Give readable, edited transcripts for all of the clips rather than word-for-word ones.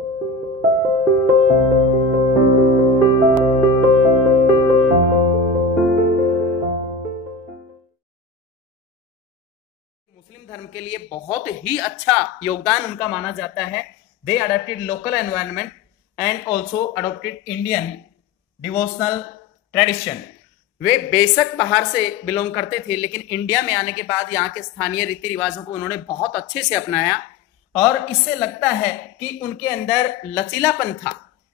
मुस्लिम धर्म के लिए बहुत ही अच्छा योगदान उनका माना जाता है। They adopted local environment and also adopted Indian devotional tradition. वे बेशक बाहर से बिलोंग करते थे, लेकिन इंडिया में आने के बाद यहाँ के स्थानीय रीति रिवाजों को उन्होंने बहुत अच्छे से अपनाया और इससे लगता है कि उनके अंदर लचीलापन था।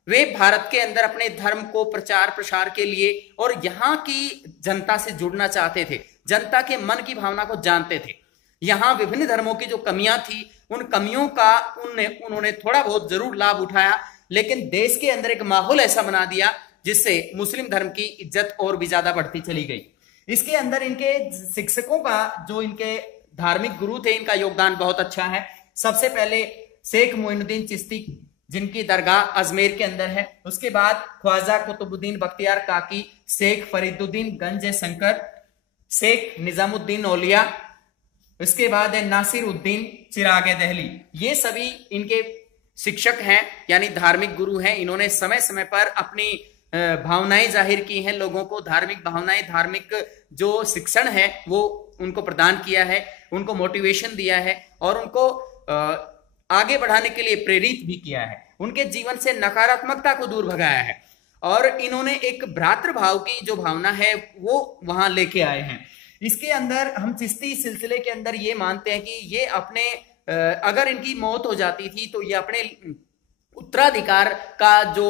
वे भारत के अंदर अपने धर्म को प्रचार प्रसार के लिए और यहाँ की जनता से जुड़ना चाहते थे, जनता के मन की भावना को जानते थे। यहाँ विभिन्न धर्मों की जो कमियां थी, उन कमियों का उन्होंने थोड़ा बहुत जरूर लाभ उठाया, लेकिन देश के अंदर एक माहौल ऐसा बना दिया जिससे मुस्लिम धर्म की इज्जत और भी ज्यादा बढ़ती चली गई। इसके अंदर इनके शिक्षकों का, जो इनके धार्मिक गुरु थे, इनका योगदान बहुत अच्छा है। सबसे पहले शेख मोइनुद्दीन चिश्ती, जिनकी दरगाह अजमेर के अंदर है। उसके बाद ख्वाजा कुतुबुद्दीन बख्तियार काकी, शेख फरीदुद्दीन गंज शंकर, शेख निजामुद्दीन औलिया, इसके बाद है नासिर उद्दीन चिराग दहली। ये सभी इनके शिक्षक हैं, यानी धार्मिक गुरु हैं। इन्होंने समय समय पर अपनी भावनाएं जाहिर की हैं, लोगों को धार्मिक भावनाएं, धार्मिक जो शिक्षण है वो उनको प्रदान किया है, उनको मोटिवेशन दिया है और उनको आगे बढ़ाने के लिए प्रेरित भी किया है। उनके जीवन से नकारात्मकता को दूर भगाया है और इन्होंने एक भ्रातृभाव की जो भावना है वो वहां लेके आए हैं। इसके अंदर हम चिश्ती सिलसिले के अंदर ये मानते हैं कि ये अपने अगर इनकी मौत हो जाती थी तो ये अपने उत्तराधिकार का जो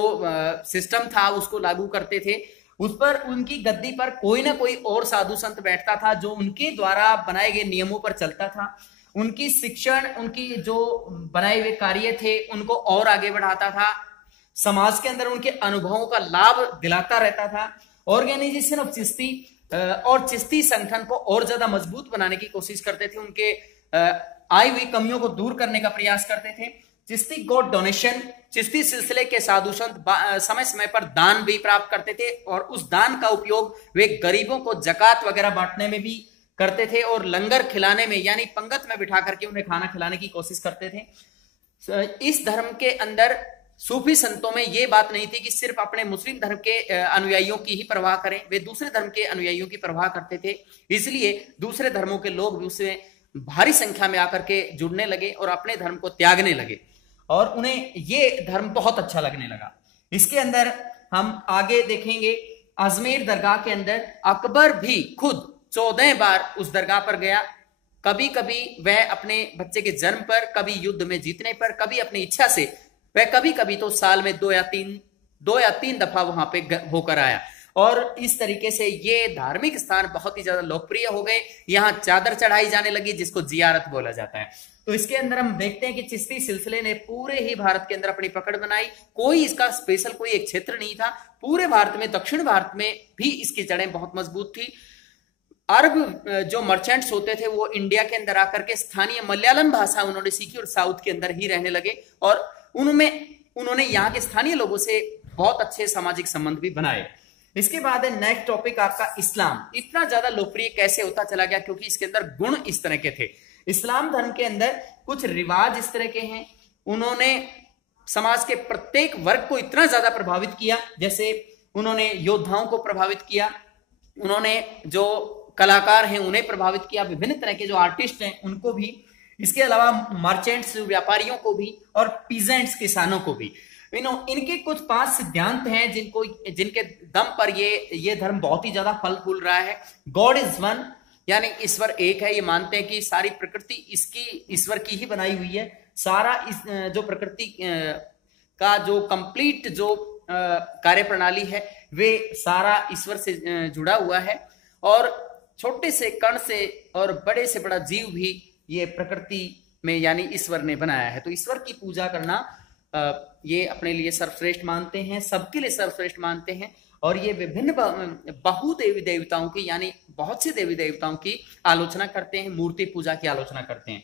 सिस्टम था उसको लागू करते थे। उस पर उनकी गद्दी पर कोई ना कोई और साधु संत बैठता था जो उनके द्वारा बनाए गए नियमों पर चलता था। उनकी शिक्षण, उनकी जो बनाए हुए कार्य थे उनको और आगे बढ़ाता था, समाज के अंदर उनके अनुभवों का लाभ दिलाता रहता था। ऑर्गेनाइजेशन ऑफ चिश्ती और चिश्ती संगठन को और ज्यादा मजबूत बनाने की कोशिश करते थे, उनके आई हुई कमियों को दूर करने का प्रयास करते थे। चिश्ती गॉट डोनेशन, चिश्ती सिलसिले के साधु संत समय समय पर दान भी प्राप्त करते थे और उस दान का उपयोग वे गरीबों को जकात वगैरह बांटने में भी करते थे और लंगर खिलाने में, यानी पंगत में बिठा करके उन्हें खाना खिलाने की कोशिश करते थे। इस धर्म के अंदर सूफी संतों में यह बात नहीं थी कि सिर्फ अपने मुस्लिम धर्म के अनुयायियों की ही परवाह करें, वे दूसरे धर्म के अनुयायियों की परवाह करते थे। इसलिए दूसरे धर्मों के लोग भी उससे भारी संख्या में आकर के जुड़ने लगे और अपने धर्म को त्यागने लगे और उन्हें ये धर्म बहुत अच्छा लगने लगा। इसके अंदर हम आगे देखेंगे, अजमेर दरगाह के अंदर अकबर भी खुद 14 बार उस दरगाह पर गया। कभी कभी वह अपने बच्चे के जन्म पर, कभी युद्ध में जीतने पर, कभी अपनी इच्छा से, वह कभी कभी तो साल में 2 या 3 दफा वहां पे होकर आया और इस तरीके से ये धार्मिक स्थान बहुत ही ज्यादा लोकप्रिय हो गए। यहाँ चादर चढ़ाई जाने लगी जिसको जियारत बोला जाता है। तो इसके अंदर हम देखते हैं कि चिश्ती सिलसिले ने पूरे ही भारत के अंदर अपनी पकड़ बनाई। कोई इसका स्पेशल कोई एक क्षेत्र नहीं था, पूरे भारत में, दक्षिण भारत में भी इसकी जड़ें बहुत मजबूत थी। अरब जो मर्चेंट्स होते थे वो इंडिया के अंदर आकर के स्थानीय मलयालम भाषा उन्होंने सीखी और साउथ के अंदर ही रहने लगे और उन्होंने यहाँ के स्थानीय लोगों से बहुत अच्छे सामाजिक संबंध भी बनाए। इसके बाद है नेक्स्ट टॉपिक आपका इस्लाम। इतना ज्यादा लोकप्रिय कैसे होता चला गया? क्योंकि इसके अंदर गुण इस तरह के थे। इस्लाम धर्म के अंदर कुछ रिवाज इस तरह के हैं, उन्होंने समाज के प्रत्येक वर्ग को इतना ज्यादा प्रभावित किया। जैसे उन्होंने योद्धाओं को प्रभावित किया, उन्होंने जो कलाकार हैं उन्हें प्रभावित किया, विभिन्न तरह के जो आर्टिस्ट हैं उनको भी, इसके अलावा मर्चेंट्स व्यापारियों को भी और पीजेंट्स किसानों को भी। इनके कुछ 5 सिद्धांत हैं जिनके दम पर ये धर्म बहुत ही ज्यादा फल फूल रहा है। गॉड इज वन, यानी ईश्वर एक है। ये मानते हैं कि सारी प्रकृति इसकी ईश्वर की ही बनाई हुई है। सारा जो प्रकृति का जो कंप्लीट जो कार्य प्रणाली है वे सारा ईश्वर से जुड़ा हुआ है और छोटे से कण से और बड़े से बड़ा जीव भी ये प्रकृति में यानी ईश्वर ने बनाया है। तो ईश्वर की पूजा करना ये अपने लिए सर्वश्रेष्ठ मानते हैं, सबके लिए सर्वश्रेष्ठ मानते हैं और ये विभिन्न बहु देवी देवताओं की, यानी बहुत से देवी देवताओं की आलोचना करते हैं, मूर्ति पूजा की आलोचना करते हैं।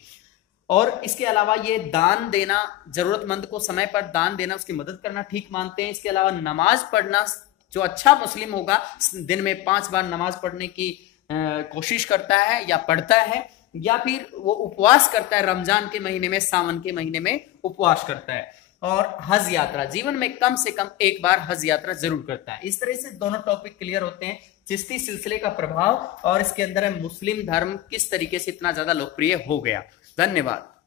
और इसके अलावा ये दान देना, जरूरतमंद को समय पर दान देना, उसकी मदद करना ठीक मानते हैं। इसके अलावा नमाज पढ़ना, जो अच्छा मुस्लिम होगा दिन में 5 बार नमाज पढ़ने की कोशिश करता है या पढ़ता है, या फिर वो उपवास करता है, रमजान के महीने में, सावन के महीने में उपवास करता है। और हज यात्रा, जीवन में कम से कम एक बार हज यात्रा जरूर करता है। इस तरह से दोनों टॉपिक क्लियर होते हैं, चिश्ती सिलसिले का प्रभाव और इसके अंदर मुस्लिम धर्म किस तरीके से इतना ज्यादा लोकप्रिय हो गया। धन्यवाद।